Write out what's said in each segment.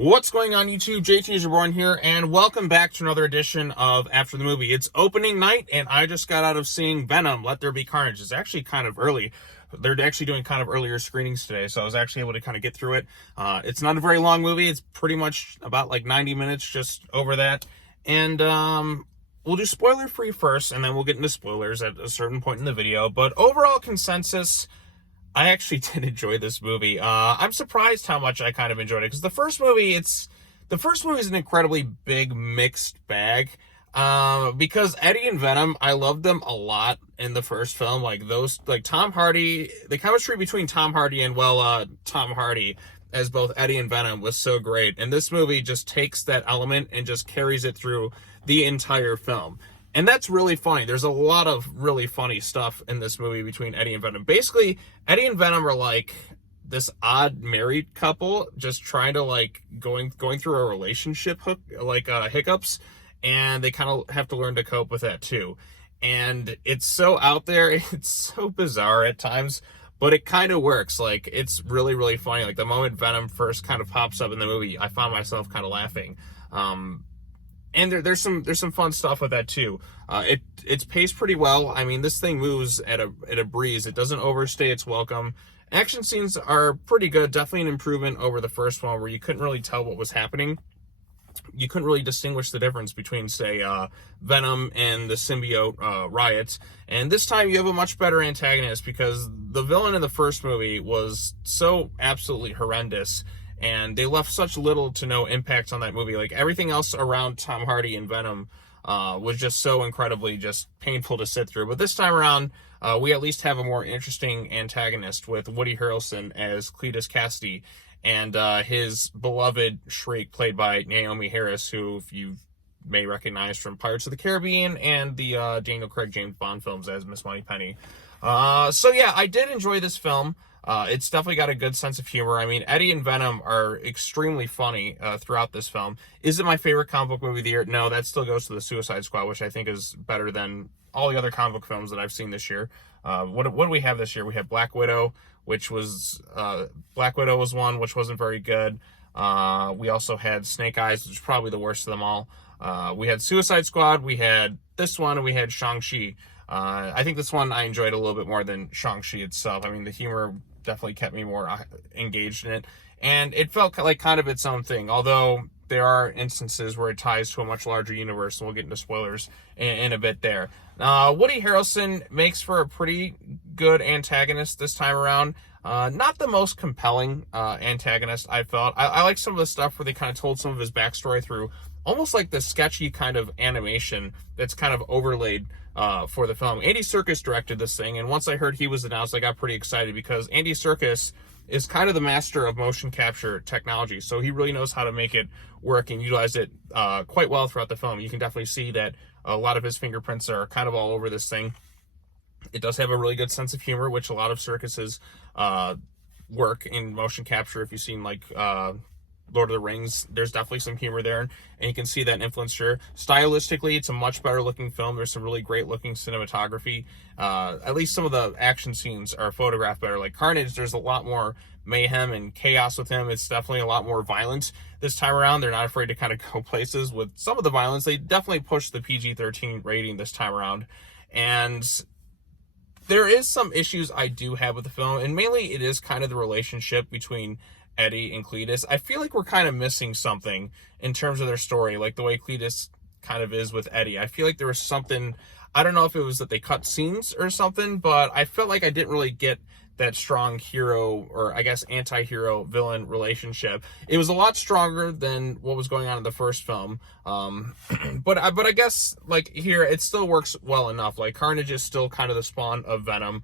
What's going on YouTube? JT is Reborn here, and welcome back to another edition of After the Movie. It's opening night, and I just got out of seeing Venom, Let There Be Carnage. It's actually kind of early. They're actually doing kind of earlier screenings today, so I was actually able to kind of get through it. It's not a very long movie. It's pretty much about like 90 minutes, just over that. And we'll do spoiler-free first, and then we'll get into spoilers at a certain point in the video. But overall consensus, I actually did enjoy this movie. I'm surprised how much I kind of enjoyed it, because the first movie is an incredibly big mixed bag. Because Eddie and Venom, I loved them a lot in the first film. Like Tom Hardy, the chemistry between Tom Hardy and Tom Hardy as both Eddie and Venom was so great. And this movie just takes that element and just carries it through the entire film. And that's really funny. There's a lot of really funny stuff in this movie between Eddie and Venom. Basically, Eddie and Venom are like this odd married couple just trying to like going through a relationship hiccups, and they kind of have to learn to cope with that too. And it's so out there, it's so bizarre at times, but it kind of works. Like, it's really, really funny. Like, the moment Venom first kind of pops up in the movie, I found myself kind of laughing. And there's some fun stuff with that too. It's paced pretty well. I mean, this thing moves at a breeze. It doesn't overstay its welcome. Action scenes are pretty good. Definitely an improvement over the first one, where you couldn't really tell what was happening. You couldn't really distinguish the difference between, say, Venom and the Symbiote riots. And this time you have a much better antagonist, because the villain in the first movie was so absolutely horrendous, and they left such little to no impact on that movie. Like, everything else around Tom Hardy and Venom was just so incredibly just painful to sit through. But this time around, we at least have a more interesting antagonist with Woody Harrelson as Cletus Kasady, and his beloved Shriek, played by Naomi Harris, who, if you may recognize from Pirates of the Caribbean and the Daniel Craig James Bond films, as Miss Moneypenny. So yeah, I did enjoy this film. It's definitely got a good sense of humor. I mean, Eddie and Venom are extremely funny throughout this film. Is it my favorite comic book movie of the year? No, that still goes to the Suicide Squad, which I think is better than all the other comic book films that I've seen this year. What do we have this year? We have Black Widow, which was one which wasn't very good. We also had Snake Eyes, which is probably the worst of them all. We had Suicide Squad, we had this one, and we had Shang-Chi. I think this one I enjoyed a little bit more than Shang-Chi itself. I mean, the humor definitely kept me more engaged in it, and it felt like kind of its own thing, although there are instances where it ties to a much larger universe, and we'll get into spoilers in a bit there. Woody Harrelson makes for a pretty good antagonist this time around. Not the most compelling antagonist, I felt. I like some of the stuff where they kind of told some of his backstory through almost like the sketchy kind of animation that's kind of overlaid for the film. Andy Serkis directed this thing, and once I heard he was announced, I got pretty excited, because Andy Serkis is kind of the master of motion capture technology, so he really knows how to make it work and utilize it quite well throughout the film. You can definitely see that a lot of his fingerprints are kind of all over this thing. It does have a really good sense of humor, which a lot of Serkis's work in motion capture, if you've seen like Lord of the Rings, there's definitely some humor there, and you can see that influence here. Stylistically, it's a much better looking film. There's some really great looking cinematography. At least some of the action scenes are photographed better. Like Carnage, there's a lot more mayhem and chaos with him. It's definitely a lot more violent this time around. They're not afraid to kind of go places with some of the violence. They definitely push the PG-13 rating this time around, and there is some issues I do have with the film, and mainly it is kind of the relationship between Eddie and Cletus. I feel like we're kind of missing something in terms of their story, like the way Cletus kind of is with Eddie. I feel like there was something, I don't know if it was that they cut scenes or something, but I felt like I didn't really get that strong hero, or I guess anti-hero villain relationship. It was a lot stronger than what was going on in the first film. But I guess like here it still works well enough. Like Carnage is still kind of the spawn of Venom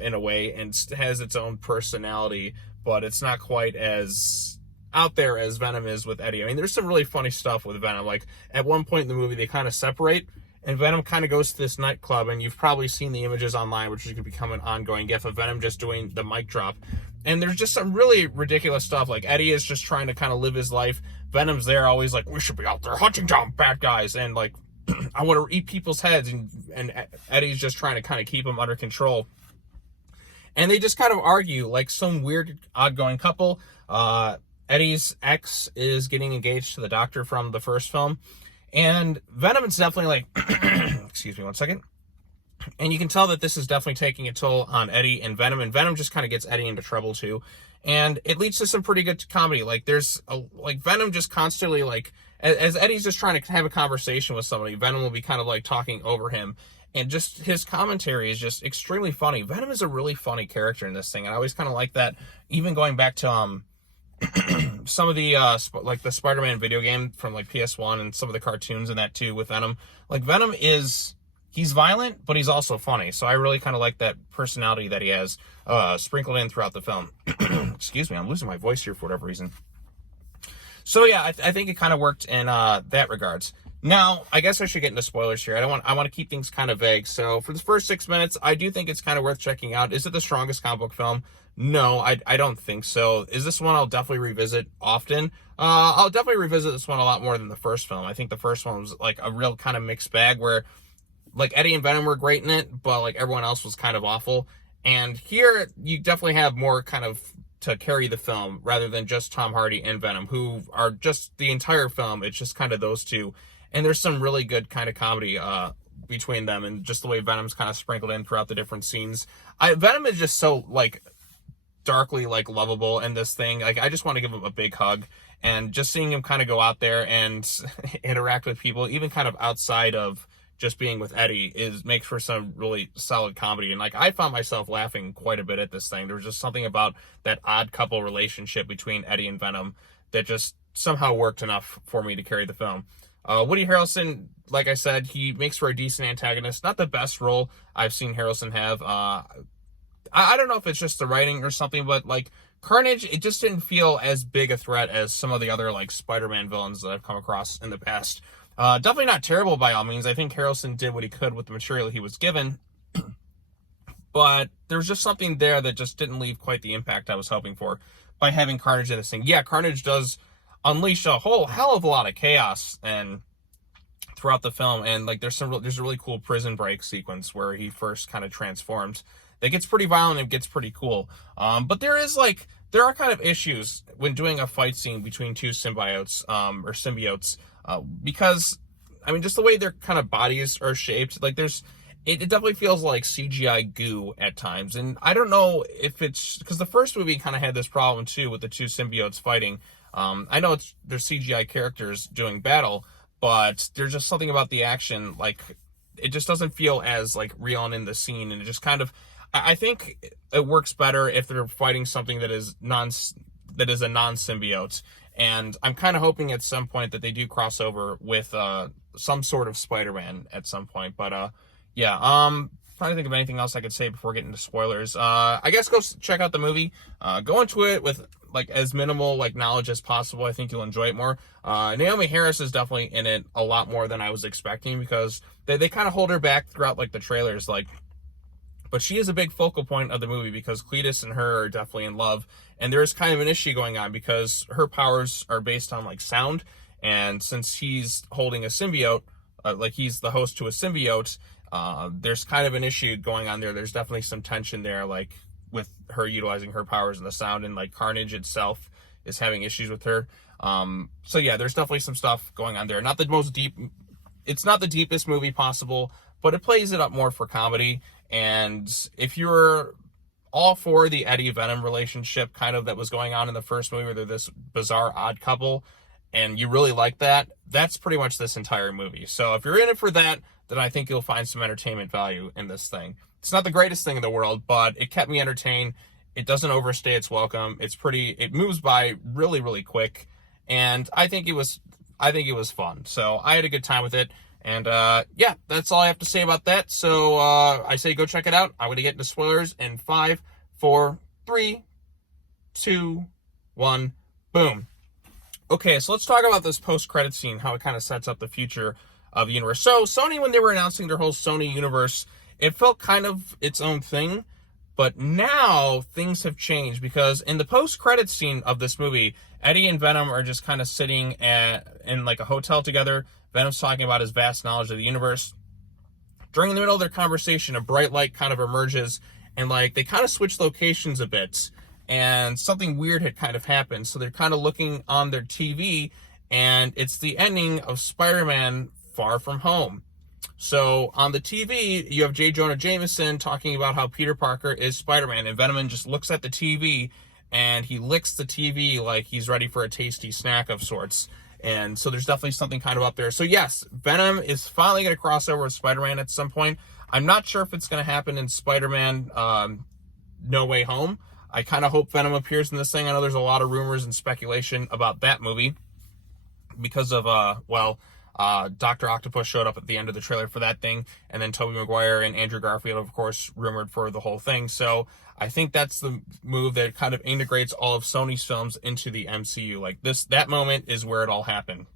in a way, and has its own personality, but it's not quite as out there as Venom is with Eddie. I mean, there's some really funny stuff with Venom. Like at one point in the movie, they kind of separate, and Venom kind of goes to this nightclub, and you've probably seen the images online, which is going to become an ongoing gif of Venom just doing the mic drop. And there's just some really ridiculous stuff. Like Eddie is just trying to kind of live his life. Venom's there always like, we should be out there hunting down bad guys, and like, I want to eat people's heads. And Eddie's just trying to kind of keep them under control. And they just kind of argue like some weird outgoing couple. Eddie's ex is getting engaged to the doctor from the first film. And Venom is definitely like, excuse me one second. And you can tell that this is definitely taking a toll on Eddie and Venom just kind of gets Eddie into trouble too. And it leads to some pretty good comedy. Like Venom just constantly like, as Eddie's just trying to have a conversation with somebody, Venom will be kind of like talking over him. And just his commentary is just extremely funny. Venom is a really funny character in this thing. And I always kind of like that, even going back to, some of the like the Spider-Man video game from like PS1 and some of the cartoons in that too with Venom. Like Venom he's violent, but he's also funny. So I really kind of like that personality that he has sprinkled in throughout the film. Excuse me, I'm losing my voice here for whatever reason. So yeah, I think it kind of worked in that regards. Now, I guess I should get into spoilers here. I want to keep things kind of vague. So for the first 6 minutes, I do think it's kind of worth checking out. Is it the strongest comic book film? No, I don't think so. Is this one I'll definitely revisit often? I'll definitely revisit this one a lot more than the first film. I think the first one was like a real kind of mixed bag where like Eddie and Venom were great in it, but like everyone else was kind of awful. And here you definitely have more kind of to carry the film rather than just Tom Hardy and Venom, who are just the entire film. It's just kind of those two. And there's some really good kind of comedy between them, and just the way Venom's kind of sprinkled in throughout the different scenes. Venom is just so like darkly like lovable in this thing. Like I just want to give him a big hug, and just seeing him kind of go out there and interact with people, even kind of outside of just being with Eddie, makes for some really solid comedy. And like I found myself laughing quite a bit at this thing. There was just something about that odd couple relationship between Eddie and Venom that just somehow worked enough for me to carry the film. Woody Harrelson, like I said, he makes for a decent antagonist. Not the best role I've seen Harrelson have. I don't know if it's just the writing or something, but like Carnage, it just didn't feel as big a threat as some of the other like Spider-Man villains that I've come across in the past. Definitely not terrible by all means. I think Harrelson did what he could with the material he was given, but there's just something there that just didn't leave quite the impact I was hoping for by having Carnage in this thing. Yeah, Carnage does unleash a whole hell of a lot of chaos and throughout the film, and like there's a really cool prison break sequence where he first kind of transforms that gets pretty violent and gets pretty cool. But there are kind of issues when doing a fight scene between two symbiotes or symbiotes, because I mean just the way their kind of bodies are shaped, like it definitely feels like CGI goo at times. And I don't know if it's because the first movie kind of had this problem too with the two symbiotes fighting. I know they're CGI characters doing battle, but there's just something about the action, like it just doesn't feel as like real and in the scene, and it just kind of, I think it works better if they're fighting something that is a non-symbiote. And I'm kind of hoping at some point that they do cross over with some sort of Spider-Man at some point. But yeah, trying to think of anything else I could say before getting into spoilers. I guess go check out the movie. Go into it with like as minimal like knowledge as possible. I think you'll enjoy it more. Naomi Harris is definitely in it a lot more than I was expecting, because they kind of hold her back throughout like the trailers, like, but she is a big focal point of the movie because Cletus and her are definitely in love, and there's kind of an issue going on because her powers are based on like sound, and since he's holding a symbiote, like he's the host to a symbiote, there's kind of an issue going on there. There's definitely some tension there, like with her utilizing her powers and the sound, and like Carnage itself is having issues with her. So yeah, there's definitely some stuff going on there. It's not the deepest movie possible, but it plays it up more for comedy. And if you're all for the Eddie Venom relationship kind of that was going on in the first movie, where they're this bizarre odd couple, and you really like that, that's pretty much this entire movie. So if you're in it for that, then I think you'll find some entertainment value in this thing. It's not the greatest thing in the world, but it kept me entertained. It doesn't overstay its welcome. It moves by really, really quick. And I think it was fun. So I had a good time with it. And yeah, that's all I have to say about that. So I say go check it out. I'm going to get into spoilers in 5, 4, 3, 2, 1, boom. Okay, so let's talk about this post-credit scene, how it kind of sets up the future of the universe. So Sony, when they were announcing their whole Sony Universe, it felt kind of its own thing. But now things have changed, because in the post-credit scene of this movie, Eddie and Venom are just kind of sitting in like a hotel together. Venom's talking about his vast knowledge of the universe. During the middle of their conversation, a bright light kind of emerges, and like they kind of switch locations a bit. and something weird had kind of happened. So they're kind of looking on their TV, and it's the ending of Spider-Man Far From Home. So on the TV, you have J. Jonah Jameson talking about how Peter Parker is Spider-Man, and Venom just looks at the TV, and he licks the TV like he's ready for a tasty snack of sorts. And so there's definitely something kind of up there. So yes, Venom is finally going to cross over with Spider-Man at some point. I'm not sure if it's going to happen in Spider-Man No Way Home. I kind of hope Venom appears in this thing. I know there's a lot of rumors and speculation about that movie because of, Dr. Octopus showed up at the end of the trailer for that thing, and then Tobey Maguire and Andrew Garfield, of course, rumored for the whole thing. So I think that's the move that kind of integrates all of Sony's films into the MCU. Like that moment is where it all happened.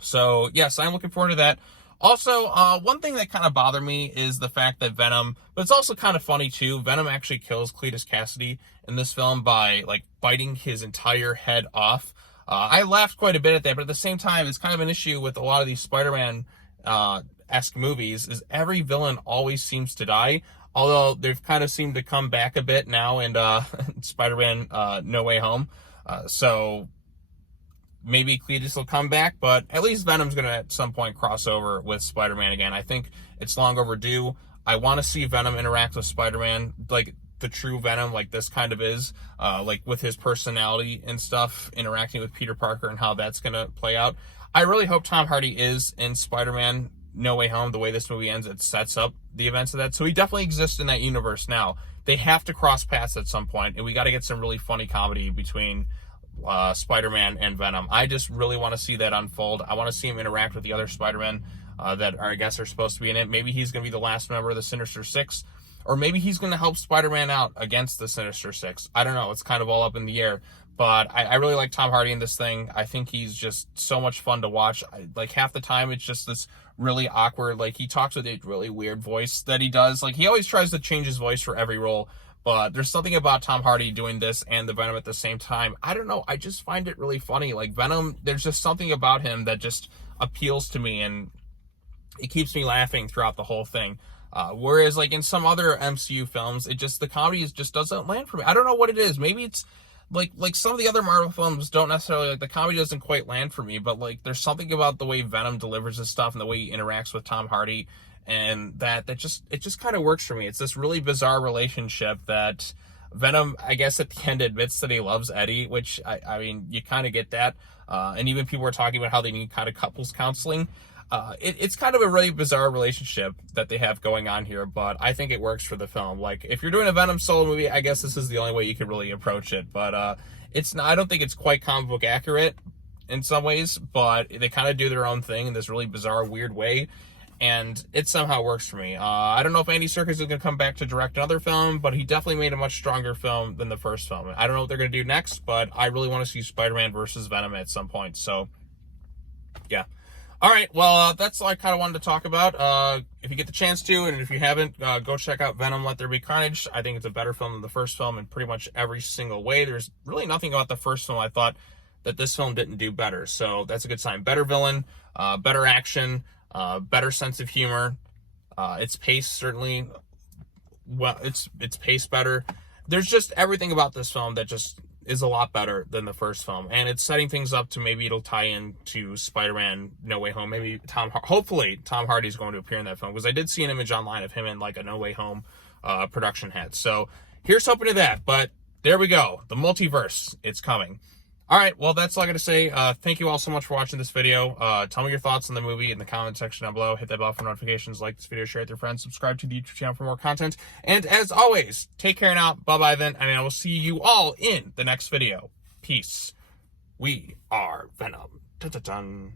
So yes, I'm looking forward to that. Also, one thing that kind of bothered me is the fact that Venom, but it's also kind of funny too, Venom actually kills Cletus Kasady in this film by like biting his entire head off. I laughed quite a bit at that, but at the same time, it's kind of an issue with a lot of these Spider-Man-esque movies, is every villain always seems to die, although they've kind of seemed to come back a bit now in Spider-Man No Way Home. So maybe Cletus will come back, but at least Venom's going to at some point cross over with Spider-Man again. I think it's long overdue. I want to see Venom interact with Spider-Man, like the true Venom, like this kind of is, like with his personality and stuff, interacting with Peter Parker and how that's going to play out. I really hope Tom Hardy is in Spider-Man No Way Home. The way this movie ends, it sets up the events of that. So he definitely exists in that universe now. They have to cross paths at some point, and we got to get some really funny comedy between Spider-Man and Venom. I just really want to see that unfold. I want to see him interact with the other Spider-Men that are, I guess, are supposed to be in it. Maybe he's going to be the last member of the Sinister Six, or maybe he's going to help Spider-Man out against the Sinister Six. I don't know. It's kind of all up in the air. But I really like Tom Hardy in this thing. I think he's just so much fun to watch. Like, half the time, it's just this really awkward, like, he talks with a really weird voice that he does. Like, he always tries to change his voice for every role. But there's something about Tom Hardy doing this and the Venom at the same time. I don't know. I just find it really funny. Like, Venom, there's just something about him that just appeals to me, and it keeps me laughing throughout the whole thing. Whereas, like, in some other MCU films, the comedy just doesn't land for me. I don't know what it is. Maybe it's like some of the other Marvel films don't necessarily, like, the comedy doesn't quite land for me, but, like, there's something about the way Venom delivers his stuff and the way he interacts with Tom Hardy, and it just kind of works for me. It's this really bizarre relationship that Venom, I guess, at the end admits that he loves Eddie, which, I mean, you kind of get that. And even people were talking about how they need kind of couples counseling. It's kind of a really bizarre relationship that they have going on here, but I think it works for the film. Like, if you're doing a Venom solo movie, I guess this is the only way you could really approach it. But it's not, I don't think it's quite comic book accurate in some ways, but they kind of do their own thing in this really bizarre, weird way, and it somehow works for me. I don't know if Andy Serkis is going to come back to direct another film, but he definitely made a much stronger film than the first film. I don't know what they're going to do next, but I really want to see Spider-Man versus Venom at some point. So, yeah. All right, well, that's all I kind of wanted to talk about. If you get the chance to, and if you haven't, go check out Venom, Let There Be Carnage. I think it's a better film than the first film in pretty much every single way. There's really nothing about the first film I thought that this film didn't do better, so that's a good sign. Better villain, better action, better sense of humor. Its pace, certainly, well, it's paced better. There's just everything about this film that just is a lot better than the first film, and it's setting things up to maybe it'll tie into Spider-Man No Way Home. Maybe hopefully Tom Hardy's going to appear in that film, because I did see an image online of him in like a No Way Home production hat. So here's hoping to that. But there we go, the multiverse, it's coming. All right, well, that's all I got to say. Thank you all so much for watching this video. Tell me your thoughts on the movie in the comment section down below. Hit that bell for notifications, like this video, share it with your friends, subscribe to the YouTube channel for more content. And as always, take care now. Bye-bye then, and I will see you all in the next video. Peace. We are Venom. Dun-dun-dun.